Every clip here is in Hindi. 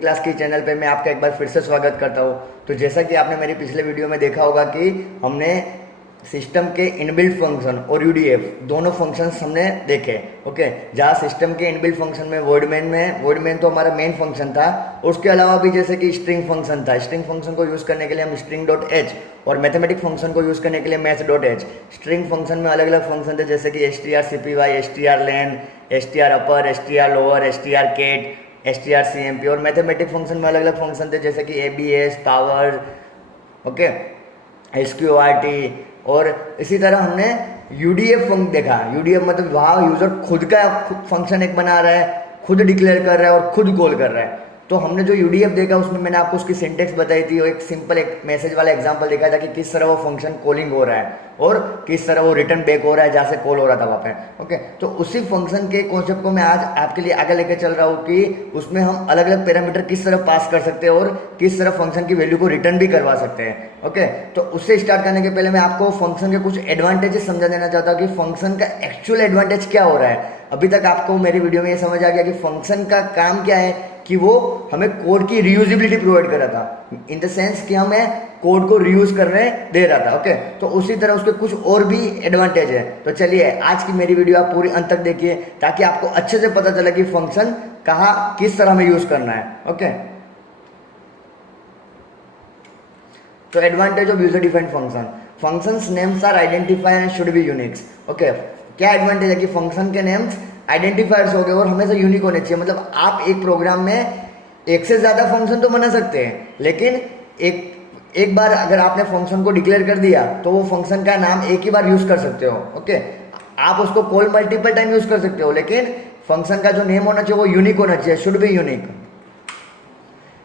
क्लास की चैनल पे मैं आपका एक बार फिर से स्वागत करता हूँ। तो जैसा कि आपने मेरी पिछले वीडियो में देखा होगा कि हमने सिस्टम के इनबिल्ट फंक्शन और यूडीएफ दोनों फंक्शंस हमने देखे। ओके, जहाँ सिस्टम के इनबिल्ट फंक्शन में वर्डमेन तो हमारा मेन फंक्शन था। उसके अलावा भी जैसे कि स्ट्रिंग फंक्शन था, स्ट्रिंग फंक्शन को यूज़ करने के लिए हम स्ट्रिंग डॉट एच और मैथमेटिक फंक्शन को यूज़ करने के लिए math dot H. String function में अलग अलग फंक्शन थे जैसे कि strcpy, strlen, strupper, strlower, strcat, strcmp। और मैथमेटिक फंक्शन में अलग अलग फंक्शन थे जैसे कि abs, पावर, ओके, sqrt। और इसी तरह हमने यूडीएफ फंक्शन देखा। यूडीएफ मतलब वहाँ यूजर खुद का फंक्शन एक बना रहा है, खुद डिक्लेयर कर रहा है और खुद कॉल कर रहा है। तो हमने जो यूडीएफ देखा उसमें मैंने आपको उसकी सिंटेक्स बताई थी और एक सिंपल एक मैसेज वाला एग्जांपल देखा था कि किस तरह वो फंक्शन कॉलिंग हो रहा है और किस तरह वो रिटर्न बैक हो रहा है जहाँ से कॉल हो रहा था वहाँ पे। ओके, तो उसी फंक्शन के कॉन्सेप्ट को मैं आज आपके लिए आगे लेके चल रहा हूँ कि उसमें हम अलग अलग पैरामीटर किस तरह पास कर सकते हैं और किस तरह फंक्शन की वैल्यू को रिटर्न भी करवा सकते हैं। ओके, तो उससे स्टार्ट करने के पहले मैं आपको फंक्शन के कुछ एडवांटेजेस समझा देना चाहता हूँ कि फंक्शन का एक्चुअल एडवांटेज क्या हो रहा है। अभी तक आपको मेरी वीडियो में ये समझ आ गया कि फंक्शन का काम क्या है, कि वो हमें कोड की रीयूजेबिलिटी प्रोवाइड कर रहा था, इन द सेंस कि हमें कोड को रीयूज करने दे रहा था। ओके, तो उसी तरह उसके कुछ और भी एडवांटेज है। तो चलिए आज की मेरी वीडियो आप पूरी अंत तक देखिए ताकि आपको अच्छे से पता चले कि फंक्शन कहाँ किस तरह में यूज करना है। ओके, तो advantage of user defined function, functions names are identifiers and should be uniques. Okay, क्या एडवांटेज है कि फंक्शन के नेम्स आइडेंटिफायर्स हो गए और हमेशा यूनिक होने चाहिए। मतलब आप एक प्रोग्राम में एक से ज़्यादा फंक्शन तो बना सकते हैं, लेकिन एक बार अगर आपने फंक्शन को डिक्लेयर कर दिया तो वो फंक्शन का नाम एक ही बार यूज़ कर सकते हो। ओके, आप उसको कॉल मल्टीपल टाइम यूज़ कर सकते हो, लेकिन फंक्शन का जो नेम होना चाहिए वो यूनिक होना चाहिए, should be unique.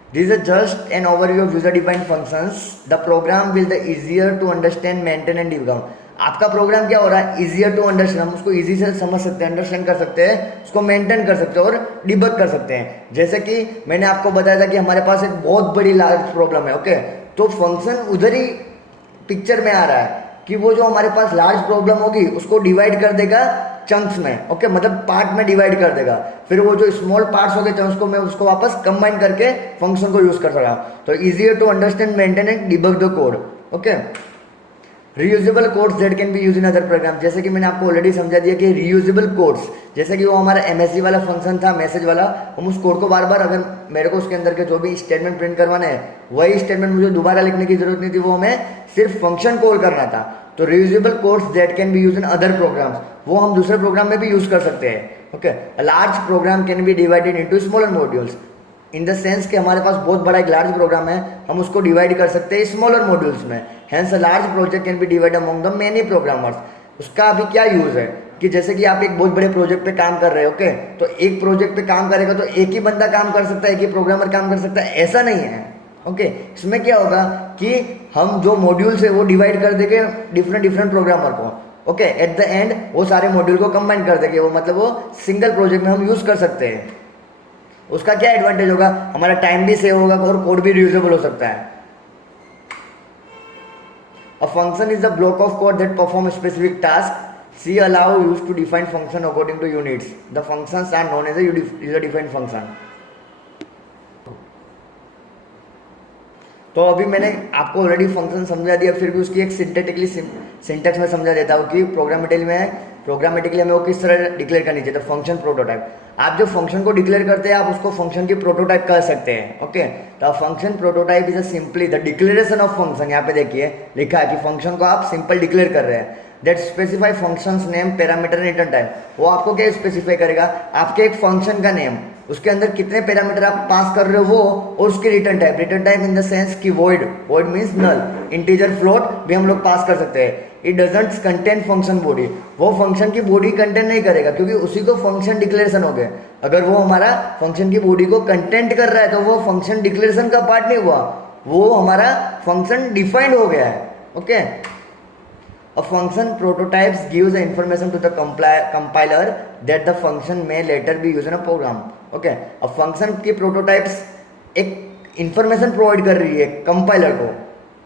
This is just an overview of user-defined functions. The program will be easier to understand, maintain and debug. आपका प्रोग्राम क्या हो रहा है, इजियर टू अंडरस्टैंड, हम उसको इजी से समझ सकते हैं, अंडरस्टैंड कर सकते हैं, उसको मेंटेन कर सकते हैं और डिबग कर सकते हैं। जैसे कि मैंने आपको बताया था कि हमारे पास एक बहुत बड़ी लार्ज प्रॉब्लम है। ओके, तो फंक्शन उधर ही पिक्चर में आ रहा है कि वो जो हमारे पास लार्ज प्रॉब्लम होगी उसको डिवाइड कर देगा चंक्स में। ओके, मतलब पार्ट में डिवाइड कर देगा, फिर वो जो स्मॉल पार्ट्स हो गए चंक्स को मैं उसको वापस कंबाइन करके फंक्शन को यूज कर सकता। तो easier to understand, maintain and debug the code. Okay, reusable codes that can be use in other program, जैसे कि मैंने आपको ऑलरेडी समझा दिया कि रीयूजेबल कोड्स, जैसे कि वो हमारा एमएसजी वाला फंक्शन था, मैसेज वाला, हम उस कोड को बार बार अगर मेरे को उसके अंदर के जो भी स्टेटमेंट प्रिंट करवाना है वही स्टेटमेंट मुझे दोबारा लिखने की जरूरत नहीं थी, वो हमें सिर्फ फंक्शन कॉल करना था। तो reusable codes that can be use in other programs, वो हम दूसरे प्रोग्राम में भी यूज कर सकते हैं। Okay, large program can be divided into smaller modules, in the sense कि हमारे पास बहुत बड़ा एक लार्ज प्रोग्राम है, हम उसको डिवाइड कर सकते हैं स्मॉलर मॉड्यूल्स में। Hence a large project can be divide among the many programmers. उसका अभी क्या यूज है कि जैसे कि आप एक बहुत बड़े प्रोजेक्ट पे काम कर रहे हो। ओके, तो एक प्रोजेक्ट पे काम करेगा तो एक ही बंदा काम कर सकता है, एक ही प्रोग्रामर काम कर सकता है, ऐसा नहीं है। ओके, इसमें क्या होगा कि हम जो मॉड्यूल्स है वो डिवाइड कर देंगे डिफरेंट प्रोग्रामर को। ओके, एट द एंड वो सारे मॉड्यूल को कंबाइन कर देंगे, वो मतलब वो सिंगल प्रोजेक्ट में हम यूज कर सकते हैं। उसका क्या एडवांटेज होगा, हमारा टाइम भी सेव होगा और कोड भी रीयूजेबल हो सकता है। A function is a block of code that perform a specific task. C allow use to define function according to units. The functions are known as a user-defined function. तो अभी मैंने आपको ऑलरेडी फंक्शन समझा दिया, फिर भी उसकी एक सिंटेटिकली सिंटेक्स में समझा देता हूँ कि प्रोग्रामेटिकली हमें वो किस तरह डिक्लेयर करनी चाहिए। तो फंक्शन प्रोटोटाइप, आप जो फंक्शन को डिक्लेयर करते हैं आप उसको फंक्शन की प्रोटोटाइप कर सकते हैं। ओके, तो function prototype is simply the declaration of function. यहाँ पे देखिए लिखा है कि फंक्शन को आप सिंपल डिक्लेयर कर रहे हैं, that specify functions name, parameter and return type. वो आपको क्या स्पेसिफाई करेगा, आपके एक फंक्शन का नेम, उसके अंदर कितने पैरामीटर आप पास कर रहे हो वो, और उसकी return type in the sense कि वॉइड मींस नल, इंटीजर, फ्लोट भी हम लोग पास कर सकते हैं। It doesn't contain function body, वो फंक्शन की बॉडी कंटेंट नहीं करेगा क्योंकि उसी को फंक्शन डिक्लेरेशन हो गया। अगर वो हमारा फंक्शन की बॉडी को कंटेंट कर रहा है तो वो फंक्शन डिक्लेरेशन का पार्ट नहीं हुआ, वो हमारा फंक्शन डिफाइंड हो गया है। Okay, a function prototypes gives the information to the compiler that the function may later be used in a program. Okay, अब फंक्शन की प्रोटोटाइप्स एक इंफॉर्मेशन प्रोवाइड कर रही है कंपाइलर को।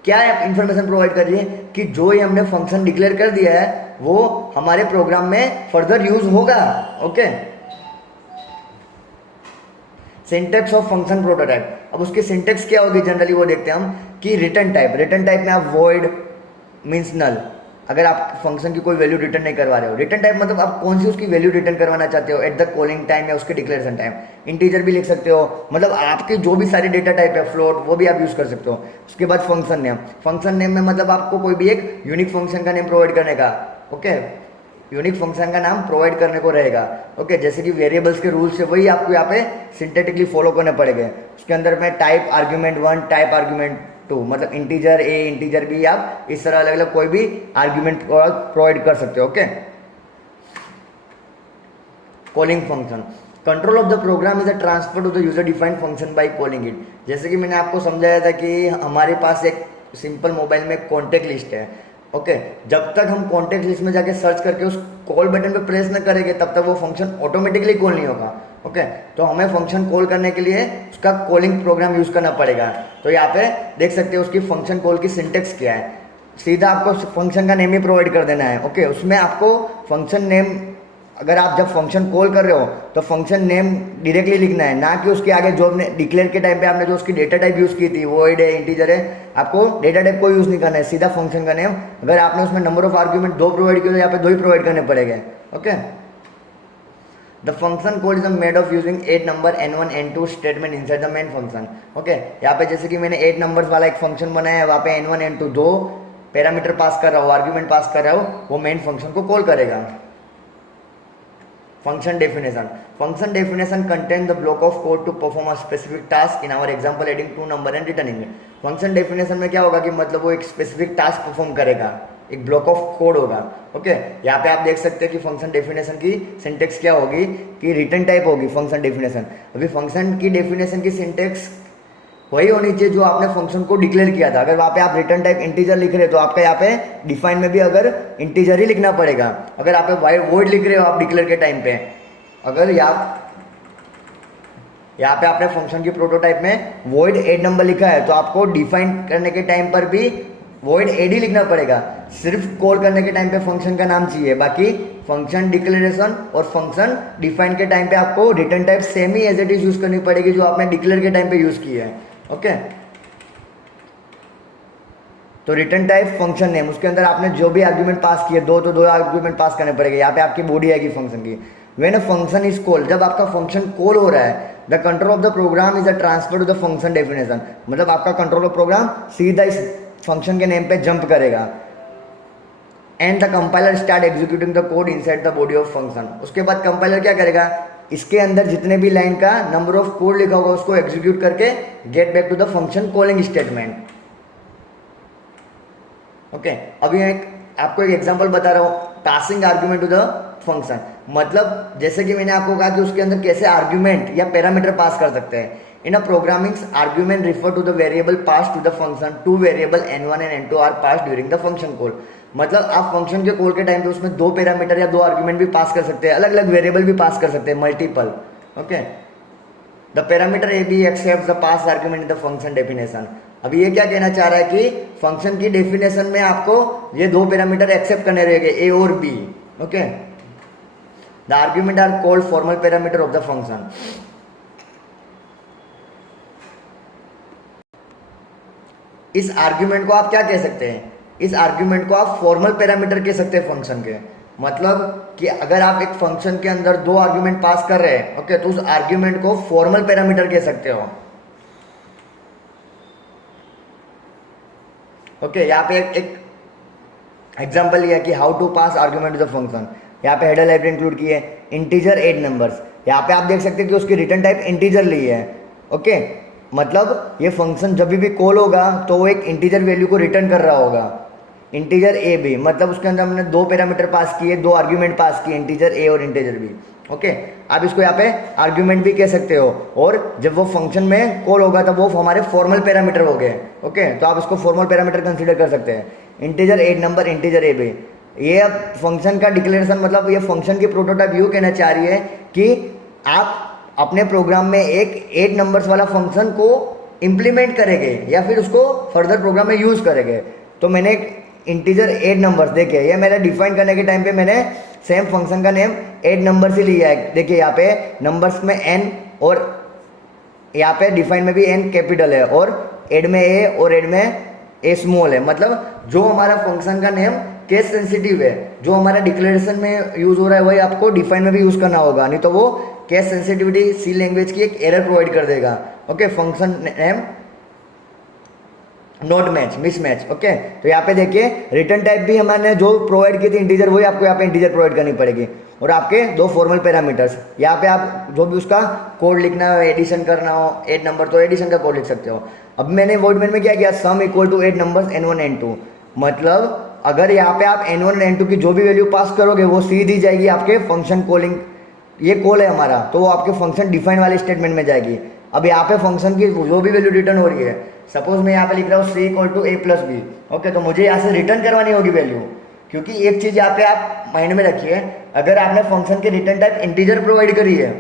क्या इंफॉर्मेशन प्रोवाइड कर रही है कि जो ये हमने फंक्शन डिक्लेयर कर दिया है वो हमारे प्रोग्राम में फर्दर यूज होगा। Okay, syntax of function prototype. अब उसकी सिंटेक्स क्या होगी जनरली वो देखते हैं हम कि रिटर्न टाइप में आप वॉइड मीन्स नल, अगर आप फंक्शन की कोई वैल्यू रिटर्न नहीं करवा रहे हो। रिटर्न टाइप मतलब आप कौन सी उसकी वैल्यू रिटर्न करवाना चाहते हो, एट द कॉलिंग टाइम या उसके डिक्लेरेशन टाइम। इंटीजर भी लिख सकते हो, मतलब आपके जो भी सारी डेटा टाइप है, फ्लोट, वो भी आप यूज़ कर सकते हो। उसके बाद फंक्शन नेम में मतलब आपको कोई भी एक यूनिक फंक्शन का नेम प्रोवाइड करने का, ओके, यूनिक फंक्शन का नाम प्रोवाइड करने को रहेगा, ओके। जैसे कि वेरिएबल्स के रूल्स है वही आपको यहाँ पे सिंथेटिकली फॉलो करने पड़ेंगे। उसके अंदर में टाइप आर्ग्यूमेंट 1, टाइप आर्ग्यूमेंट 2, मतलब इंटीजर ए, इंटीजर बी, आप इस तरह अलग अलग कोई भी आर्ग्यूमेंट प्रोवाइड कर सकते हो, okay. Calling function, control of the program is a transfer to the user defined function by calling it. जैसे कि मैंने आपको समझाया था कि हमारे पास एक सिंपल मोबाइल में कॉन्टेक्ट लिस्ट है, ओके। जब तक हम कॉन्टेक्ट लिस्ट में जाके सर्च करके उस कॉल बटन पे प्रेस न करेंगे तब तक वो फंक्शन ऑटोमेटिकली कॉल नहीं होगा, ओके। तो हमें फंक्शन कॉल करने के लिए उसका कॉलिंग प्रोग्राम यूज़ करना पड़ेगा। तो यहाँ पे देख सकते हो उसकी फंक्शन कॉल की सिंटेक्स क्या है। सीधा आपको फंक्शन का नेम ही प्रोवाइड कर देना है, ओके। उसमें आपको फंक्शन नेम, अगर आप जब फंक्शन कॉल कर रहे हो तो फंक्शन नेम डायरेक्टली लिखना है, ना कि उसके आगे जो आपने डिक्लेयर के टाइम पे आपने जो उसकी डेटा टाइप यूज़ की थी, वॉइड है, इंटीजर है, आपको डेटा टाइप को यूज़ नहीं करना है, सीधा फंक्शन का नेम। अगर आपने उसमें नंबर ऑफ आर्ग्यूमेंट 2 प्रोवाइड किए तो यहाँ पे 2 ही प्रोवाइड करने पड़ेंगे, okay. The function code is made of using 8 number n1 n2 statement inside the main function, okay. यहाँ पे जैसे कि मैंने 8 नंबर्स वाला एक फंक्शन बनाया है, वहाँ पे n1 n2 2 पैरामीटर पास कर रहा हूँ, आर्ग्यूमेंट पास कर रहा हूँ, वो मेन फंक्शन को कॉल करेगा। Function definition contain the block of code to perform a specific task, in our example adding 2 number and returning it। Function definition में क्या होगा कि मतलब वो एक स्पेसिफिक टास्क परफॉर्म करेगा, एक ब्लॉक ऑफ कोड होगा, ओके। यहाँ पे आप देख सकते हैं कि फंक्शन डेफिनेशन की सिंटेक्स क्या होगी कि रिटर्न टाइप होगी फंक्शन डेफिनेशन। अभी फंक्शन की डेफिनेशन की सिंटेक्स वही होनी चाहिए जो आपने फंक्शन को डिक्लेयर किया था। अगर वहाँ पे आप रिटर्न टाइप इंटीजर लिख रहे हो तो आपका यहाँ पे डिफाइन में भी अगर इंटीजर ही लिखना पड़ेगा। अगर आप वॉइड लिख रहे हो आप डिक्लेयर के टाइम पे, अगर यहाँ पे आपने फंक्शन की प्रोटोटाइप में वॉइड एड नंबर लिखा है तो आपको डिफाइन करने के टाइम पर भी वॉइड एड ही लिखना पड़ेगा। सिर्फ कॉल करने के टाइम पे फंक्शन का नाम चाहिए, बाकी फंक्शन डिक्लेरेशन और फंक्शन डिफाइन के टाइम पे आपको रिटर्न टाइप सेम ही एज इट इज यूज करनी पड़ेगी जो आपने डिक्लेयर के टाइम पे यूज की है, ओके। तो रिटर्न टाइप फंक्शन नेम, उसके अंदर आपने जो भी आर्ग्यूमेंट पास किए, दो आर्ग्यूमेंट पास करने पड़ेंगे। यहाँ पे आपकी बॉडी आएगी फंक्शन की। When a function is call, जब आपका फंक्शन कॉल हो रहा है, the control of the program is a transfer to the function definition, मतलब आपका कंट्रोल ऑफ प्रोग्राम सीधा इस फंक्शन के नेम पे जंप करेगा। And the compiler start executing the code inside the body of function. उसके बाद कंपाइलर क्या करेगा, इसके अंदर जितने भी लाइन का नंबर ऑफ कोड लिखा होगा उसको एग्जीक्यूट करके get back to the function calling statement, okay. अभी आपको एक एग्जांपल बता रहा हूँ, passing argument to the function, मतलब जैसे कि मैंने आपको कहा कि उसके अंदर कैसे आर्ग्यूमेंट या पैरामीटर पास कर सकते हैं। In a programming argument refer to the variable pass to the function, 2 variable n1 and n2 are pass during the function call. मतलब आप फंक्शन के कॉल के टाइम पे उसमें 2 पैरामीटर या 2 आर्ग्यूमेंट भी पास कर सकते हैं, अलग अलग वेरिएबल भी पास कर सकते हैं, multiple, okay. The parameter a b accept the pass argument in the function definition. अभी ये क्या कहना चाह रहा है कि फंक्शन की डेफिनेशन में आपको ये 2 पैरामीटर एक्सेप्ट करने रहेंगे, ए और b, okay. The argument are called formal parameter of the function. इस आर्ग्यूमेंट को आप क्या कह सकते हैं, इस आर्ग्यूमेंट को आप फॉर्मल पैरामीटर कह सकते हैं फंक्शन के। मतलब कि अगर आप एक फंक्शन के अंदर 2 आर्ग्यूमेंट पास कर रहे हैं, ओके, तो उस आर्ग्यूमेंट को फॉर्मल पैरामीटर कह सकते हो, ओके। यहाँ पे एक एग्जांपल लिया कि how to pass argument to the function. यहाँ पे हेडर लाइब्रेरी इंक्लूड की है, इंटीजर 8 नंबर्स। यहाँ पे आप देख सकते हैं कि उसकी रिटर्न टाइप इंटीजर ली है, ओके। मतलब ये फंक्शन जब भी कॉल होगा तो वो एक इंटीजर वैल्यू को रिटर्न कर रहा होगा, इंटीजर ए बी, मतलब उसके अंदर हमने 2 पैरामीटर पास किए, 2 आर्ग्यूमेंट पास किए, इंटीजर ए और इंटीजर बी, ओके। आप इसको यहाँ पे आर्ग्यूमेंट भी कह सकते हो, और जब वो फंक्शन में कॉल होगा तब वो हमारे फॉर्मल पैरामीटर हो गए, ओके। तो आप इसको फॉर्मल पैरामीटर कंसीडर कर सकते हैं। Integer 8 number, integer a b, ये अब फंक्शन का डिक्लेरेशन, मतलब ये फंक्शन की प्रोटोटाइप यूँ कहना चाह रही है कि आप अपने प्रोग्राम में एक 8 नंबर्स वाला फंक्शन को इम्प्लीमेंट करेंगे या फिर उसको फर्दर प्रोग्राम में यूज़ करेंगे। तो मैंने एक इंटीजर 8 नंबर्स देखे, ये मैंने डिफाइन करने के टाइम पे मैंने सेम फंक्शन का नेम 8 नंबर से लिया है। देखिए यहाँ पे नंबर्स में n और यहाँ पे डिफाइन में भी एन कैपिटल है और एड में ए और एड में ए स्मॉल है। मतलब जो हमारा फंक्शन का नेम केस सेंसिटिव है, जो हमारा डिक्लेरेशन में यूज हो रहा है वही आपको डिफाइन में भी यूज करना होगा, नहीं तो वो केस सेंसिटिविटी सी लैंग्वेज की एक एरर प्रोवाइड कर देगा। Okay, function name not match, mismatch. Okay, तो यहाँ पे देखिए रिटर्न टाइप भी हमने जो प्रोवाइड की थी इंटीजर, वही आपको यहाँ पे इंटीजर प्रोवाइड करनी पड़ेगी। और आपके दो फॉर्मल पैरामीटर्स, यहाँ पे आप जो भी उसका कोड लिखना हो, एडिशन करना हो, 8 नंबर, तो एडिशन का कोड लिख सकते हो। अब मैंने वॉइड मेन में क्या किया, सम equal to 8 numbers n1 n2। मतलब अगर यहाँ पे आप n1 n2 की जो भी वैल्यू पास करोगे वो सीधी जाएगी आपके फंक्शन कॉलिंग, ये कॉल है हमारा, तो वो आपके फंक्शन डिफाइन वाले स्टेटमेंट में जाएगी। अब यहाँ पे फंक्शन की जो भी वैल्यू रिटर्न हो रही है, सपोज मैं यहाँ पे लिख रहा हूँ c equal to a plus b. Okay, तो मुझे यहाँ से रिटर्न करवानी होगी वैल्यू, क्योंकि एक चीज़ यहाँ पे आप माइंड में रखिए, अगर आपने फंक्शन के रिटर्न टाइप इंटीजर प्रोवाइड करी है,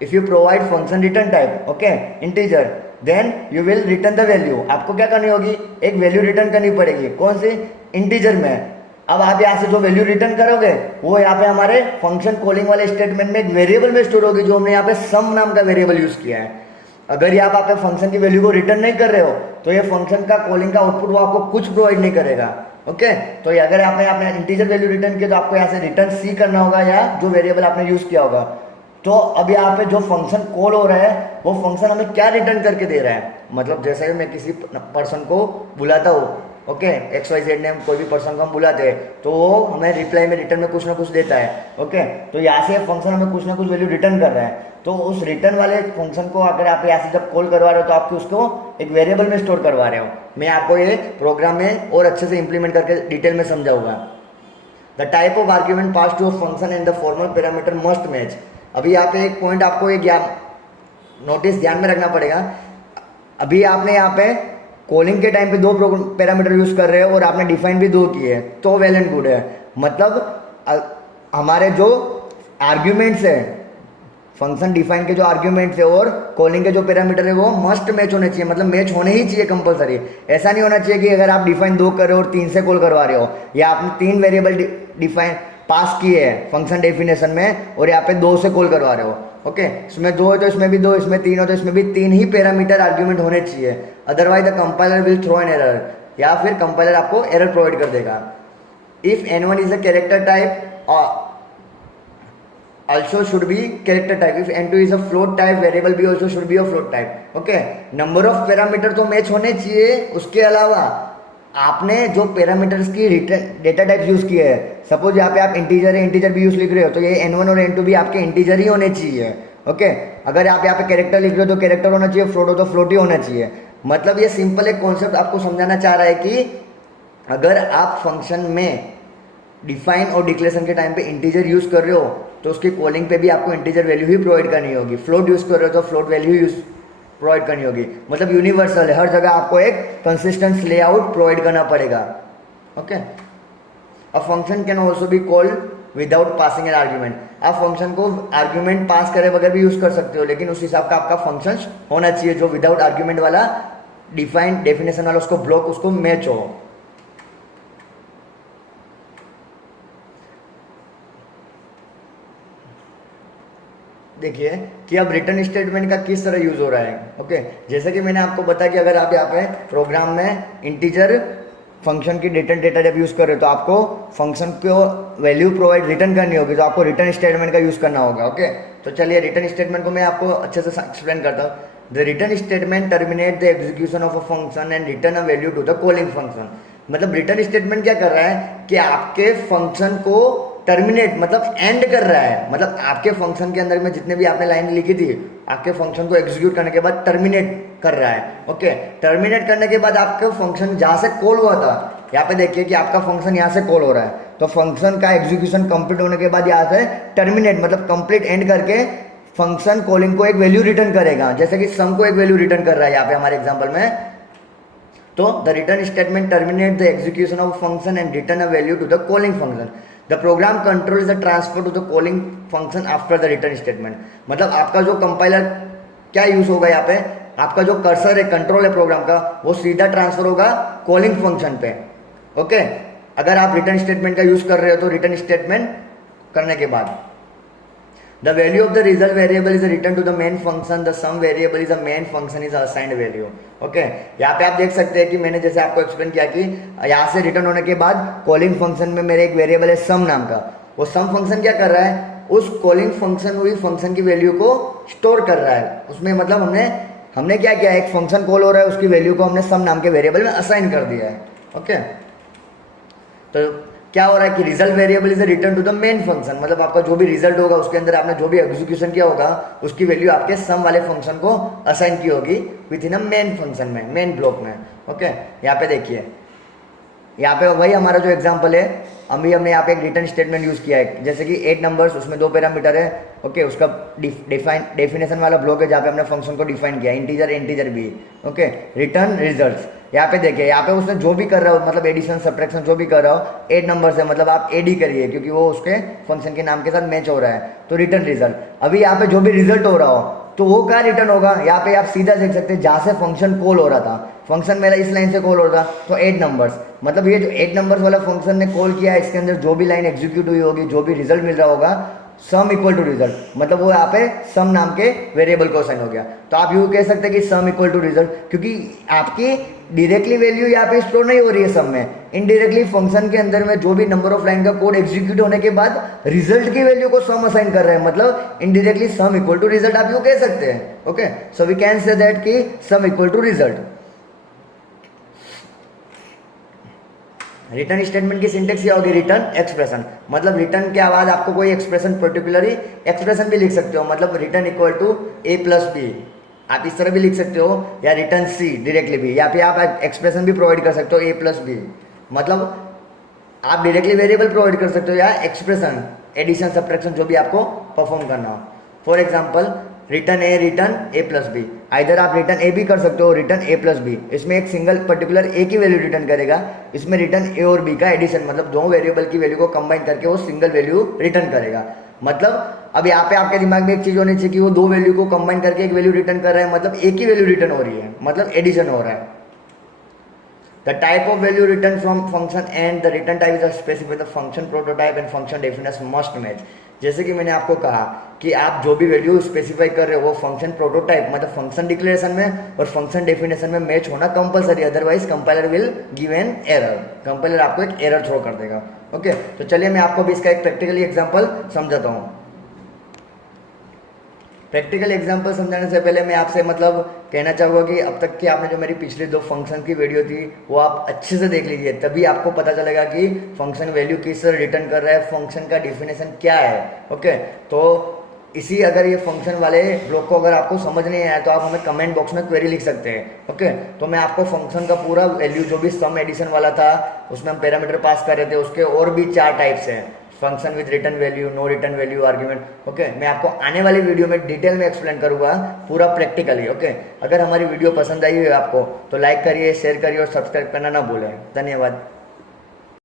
if you provide function return type okay integer, then you will return the value. आपको क्या करनी होगी, एक वैल्यू रिटर्न करनी पड़ेगी, कौन सी, इंटीजर में। अब आप यहाँ से जो वैल्यू रिटर्न करोगे वो यहाँ पे हमारे फंक्शन कॉलिंग वाले स्टेटमेंट में एक वेरिएबल में स्टोर होगी, जो हमने यहाँ पे सम नाम का वेरिएबल यूज किया है। अगर ये आप फंक्शन की वैल्यू को रिटर्न नहीं कर रहे हो तो ये फंक्शन का कॉलिंग का आउटपुट वो आपको कुछ प्रोवाइड नहीं करेगा। ओके, तो ये अगर आपने आपने इंटीजर वैल्यू रिटर्न किया तो आपको यहाँ से रिटर्न सी करना होगा, या जो वेरिएबल आपने यूज किया होगा। तो अब यहाँ पे जो फंक्शन कॉल हो रहा है वो फंक्शन हमें क्या रिटर्न करके दे रहा है, मतलब जैसे मैं किसी पर्सन को बुलाता हूँ, ओके XYZ नेम कोई भी पर्सन को हम बुलाते हैं, तो वो हमें रिप्लाई में रिटर्न में कुछ ना कुछ देता है। ओके, तो यहाँ से फंक्शन हमें कुछ ना कुछ वैल्यू रिटर्न कर रहा है, तो उस रिटर्न वाले फंक्शन को अगर आप यहाँ से जब कॉल करवा रहे हो तो आपको उसको एक वेरिएबल में स्टोर करवा रहे हो। मैं आपको ये प्रोग्राम में और अच्छे से इंप्लीमेंट करके डिटेल में समझाऊंगा। The type of argument pass to a function and the formal parameter must match. अभी यहाँ पे एक पॉइंट आपको एक नोटिस ध्यान में रखना पड़ेगा। अभी आपने यहाँ पे कॉलिंग के टाइम पे दो पैरामीटर यूज कर रहे हो और आपने डिफाइन भी दो किए, तो वेल एंड गुड है। मतलब हमारे जो आर्ग्यूमेंट्स है, फंक्शन डिफाइन के जो आर्ग्यूमेंट्स है और कॉलिंग के जो पैरामीटर है वो मस्ट मैच होने चाहिए, मतलब मैच होने ही चाहिए कंपलसरी। ऐसा नहीं होना चाहिए कि अगर आप डिफाइन 2 कर रहे हो और 3 से कॉल करवा रहे हो, या आपने 3 वेरिएबल डिफाइन पास किए हैं फंक्शन डेफिनेशन में और यहाँ पे 2 से कॉल करवा रहे हो। ओके, इसमें 2 है तो इसमें भी 2, इसमें 3 हो तो इसमें भी 3 ही पैरामीटर आर्ग्यूमेंट होने चाहिए, otherwise the compiler will throw an error, या फिर कंपाइलर आपको एरर प्रोवाइड कर देगा। If n1 is a character type also should be character type. If n2 is a float type variable b also should be a float type. okay, number of parameter तो मैच होने चाहिए, उसके अलावा आपने जो पैरामीटर्स की रिटर्न डेटा टाइप यूज किए हैं, सपोज यहाँ पे आप इंटीजर है, इंटीजर भी यूज लिख रहे हो तो ये n1 और n2 भी आपके इंटीजर ही होने चाहिए। ओके, अगर आप यहाँ पे कैरेक्टर लिख रहे हो तो कैरेक्टर होना चाहिए, फ्लोट हो तो फ्लोट ही होना चाहिए। मतलब ये सिंपल एक कॉन्सेप्ट आपको समझाना चाह रहा है कि अगर आप फंक्शन में डिफाइन और डिक्लेरेशन के टाइम पे इंटीजर यूज कर रहे हो तो उसकी कॉलिंग पे भी आपको इंटीजर वैल्यू ही प्रोवाइड करनी होगी। फ्लोट यूज कर रहे हो तो फ्लोट वैल्यू यूज प्रोवाइड करनी होगी। मतलब यूनिवर्सल है, हर जगह आपको एक कंसिस्टेंट लेआउट प्रोवाइड करना पड़ेगा। Okay, a function can also be called without passing an argument. आप फंक्शन को आर्ग्यूमेंट पास करे बगैर भी यूज कर सकते हो, लेकिन उस हिसाब का आपका फंक्शन होना चाहिए जो विदाउट आर्ग्यूमेंट वाला, डिफाइन डेफिनेशन वाला उसको ब्लॉक उसको मैच हो। देखिए कि अब रिटर्न स्टेटमेंट का किस तरह यूज हो रहा है। ओके, जैसे कि मैंने आपको बताया कि अगर आप यहाँ पे प्रोग्राम में इंटीजर फंक्शन की रिटर्न डेटा जब यूज कर रहे हो तो आपको फंक्शन को वैल्यू प्रोवाइड रिटर्न करनी होगी, तो आपको रिटर्न स्टेटमेंट का यूज करना होगा। ओके, तो चलिए रिटर्न स्टेटमेंट को मैं आपको अच्छे से एक्सप्लेन करता हूँ। The return statement terminate the execution of a function and return a value to the calling function. मतलब रिटर्न स्टेटमेंट क्या कर रहा है कि आपके फंक्शन को टर्मिनेट मतलब एंड कर रहा है, मतलब आपके फंक्शन के अंदर में जितने भी आपने लाइन लिखी थी आपके फंक्शन को एग्जीक्यूट करने के बाद टर्मिनेट कर रहा है। ओके, टर्मिनेट करने के बाद आपके फंक्शन जहाँ से कॉल हुआ था, यहाँ पे देखिए कि आपका फंक्शन यहाँ से कॉल हो रहा है, तो फंक्शन का एग्जीक्यूशन कंप्लीट होने के बाद यहाँ से टर्मिनेट मतलब कंप्लीट एंड करके फंक्शन कॉलिंग को एक वैल्यू रिटर्न करेगा, जैसे कि सम को एक वैल्यू रिटर्न कर रहा है यहाँ पे हमारे एग्जाम्पल में। तो the return statement terminate the execution of function and return a value to the calling function. The program control the transfer to the calling function after the return statement. मतलब आपका जो कंपाइलर क्या यूज होगा यहाँ पे, आपका जो कर्सर है, कंट्रोल है प्रोग्राम का, वो सीधा ट्रांसफर होगा कॉलिंग फंक्शन पे। ओके, अगर आप रिटर्न स्टेटमेंट का यूज कर रहे हो तो रिटर्न स्टेटमेंट करने के बाद the value of the result variable is return to the main function, the sum variable is a main function is assigned value. Okay, यहाँ पे आप देख सकते हैं कि मैंने जैसे आपको एक्सप्लेन किया कि यहाँ से रिटर्न होने के बाद कॉलिंग फंक्शन में मेरे एक वेरिएबल है सम नाम का, वो सम फंक्शन क्या कर रहा है, उस कॉलिंग फंक्शन हुई फंक्शन की वैल्यू को स्टोर कर रहा है उसमें, मतलब हमने क्या किया, एक फंक्शन कॉल हो रहा है उसकी वैल्यू को हमने सम नाम के वेरिएबल में असाइन कर दिया है। ओके, तो क्या हो रहा है कि result variable is return to the main function, मतलब आपका जो भी रिजल्ट होगा उसके अंदर आपने जो भी एग्जीक्यूशन किया होगा उसकी वैल्यू आपके सम वाले फंक्शन को असाइन की होगी with in a main function में, मेन ब्लॉक में। ओके, यहाँ पे देखिए, यहाँ पे वही हमारा जो एग्जांपल है, अभी हमने यहाँ पे एक रिटर्न स्टेटमेंट यूज किया है, जैसे कि 8 नंबर्स, उसमें 2 पैरामीटर है। ओके, उसका डेफिनेशन वाला ब्लॉक है जहाँ पे हमने फंक्शन को डिफाइन किया, integer b. Okay, return results, यहाँ पे देखिए, यहाँ पे उसने जो भी कर रहा हो, मतलब एडिशन सब्ट्रैक्शन जो भी कर रहा हो, 8 नंबर से, मतलब आप एडी करिए क्योंकि वो उसके फंक्शन के नाम के साथ मैच हो रहा है, तो रिटर्न रिजल्ट। अभी यहाँ पे जो भी रिजल्ट हो रहा हो तो वो क्या रिटर्न होगा, यहाँ पे आप सीधा देख सकते हैं जहाँ से फंक्शन कॉल हो रहा था, फंक्शन मेरा इस लाइन से कॉल हो रहा था तो 8 नंबर्स, मतलब ये जो 8 नंबर्स वाला फंक्शन ने कॉल किया है इसके अंदर जो भी लाइन एग्जीक्यूट हुई होगी, जो भी रिजल्ट मिल रहा होगा, सम इक्वल टू रिजल्ट, मतलब वो यहाँ पे सम नाम के वेरिएबल को असाइन हो गया। तो आप यूँ कह सकते हैं कि सम इक्वल टू रिजल्ट, क्योंकि आपकी डायरेक्टली वैल्यू यहाँ पे स्टोर नहीं हो रही है सम में, इनडायरेक्टली फंक्शन के अंदर में जो भी नंबर ऑफ लाइन का कोड एग्जीक्यूट होने के बाद रिजल्ट की वैल्यू को सम असाइन कर रहे हैं, मतलब indirectly sum equal to result आप यूँ कह सकते हैं। Okay, so we can say that कि sum equal to result. Return statement की सिंटेक्स क्या होगी, रिटर्न एक्सप्रेशन, मतलब रिटर्न के बाद आपको कोई एक्सप्रेशन पर्टिकुलरली एक्सप्रेशन भी लिख सकते हो, मतलब return equal to a plus b, आप इस तरह भी लिख सकते हो, या रिटर्न सी डायरेक्टली भी, या फिर आप एक्सप्रेशन भी प्रोवाइड कर सकते हो ए प्लस बी, मतलब आप डायरेक्टली वेरिएबल प्रोवाइड कर सकते हो या एक्सप्रेशन, एडिशन सब्ट्रैक्शन जो भी आपको परफॉर्म करना हो। For example return a plus b, either आप रिटर्न ए भी कर सकते हो, रिटर्न ए प्लस बी, इसमें एक सिंगल पर्टिकुलर ए की वैल्यू रिटर्न करेगा, इसमें रिटर्न ए और बी का एडिशन, मतलब दो वेरिएबल की वैल्यू को कंबाइन करके वो सिंगल वैल्यू रिटर्न करेगा। मतलब अब यहाँ पे आपके दिमाग में एक चीज होनी चाहिए कि वो 2 वैल्यू को कंबाइन करके एक वैल्यू रिटर्न कर रहे हैं, मतलब एक ही वैल्यू रिटर्न हो रही है, मतलब एडिशन हो रहा है। The type of value returned from function and the return type is specified the function prototype and function definition must match। जैसे कि मैंने आपको कहा कि आप जो भी वैल्यू स्पेसिफाई कर रहे हो वो फंक्शन प्रोटोटाइप मतलब फंक्शन डिक्लेरेशन में और फंक्शन डेफिनेशन में मैच होना compulsory, otherwise compiler will give an error, compiler आपको एक एरर थ्रो कर देगा। ओके, तो चलिए मैं आपको भी इसका एक प्रैक्टिकली एग्जांपल समझाता हूँ। प्रैक्टिकल एग्जांपल समझाने से पहले मैं आपसे मतलब कहना चाहूँगा कि अब तक की आपने जो मेरी पिछली 2 फंक्शन की वीडियो थी वो आप अच्छे से देख लीजिए, तभी आपको पता चलेगा कि फंक्शन वैल्यू किस तरह रिटर्न कर रहा है, फंक्शन का डिफिनेशन क्या है। ओके, तो इसी अगर ये फंक्शन वाले ब्लॉक को अगर आपको समझ नहीं आया तो आप हमें कमेंट बॉक्स में क्वेरी लिख सकते हैं। ओके, तो मैं आपको फंक्शन का पूरा वैल्यू जो भी सम एडिशन वाला था उसमें हम पैरामीटर पास कर रहे थे, उसके और भी 4 टाइप्स हैं, function with return value, no return value, argument. Okay, मैं आपको आने वाली वीडियो में डिटेल में एक्सप्लेन करूंगा पूरा प्रैक्टिकली। ओके, अगर हमारी वीडियो पसंद आई है आपको तो लाइक करिए, शेयर करिए और सब्सक्राइब करना ना भूलें। धन्यवाद।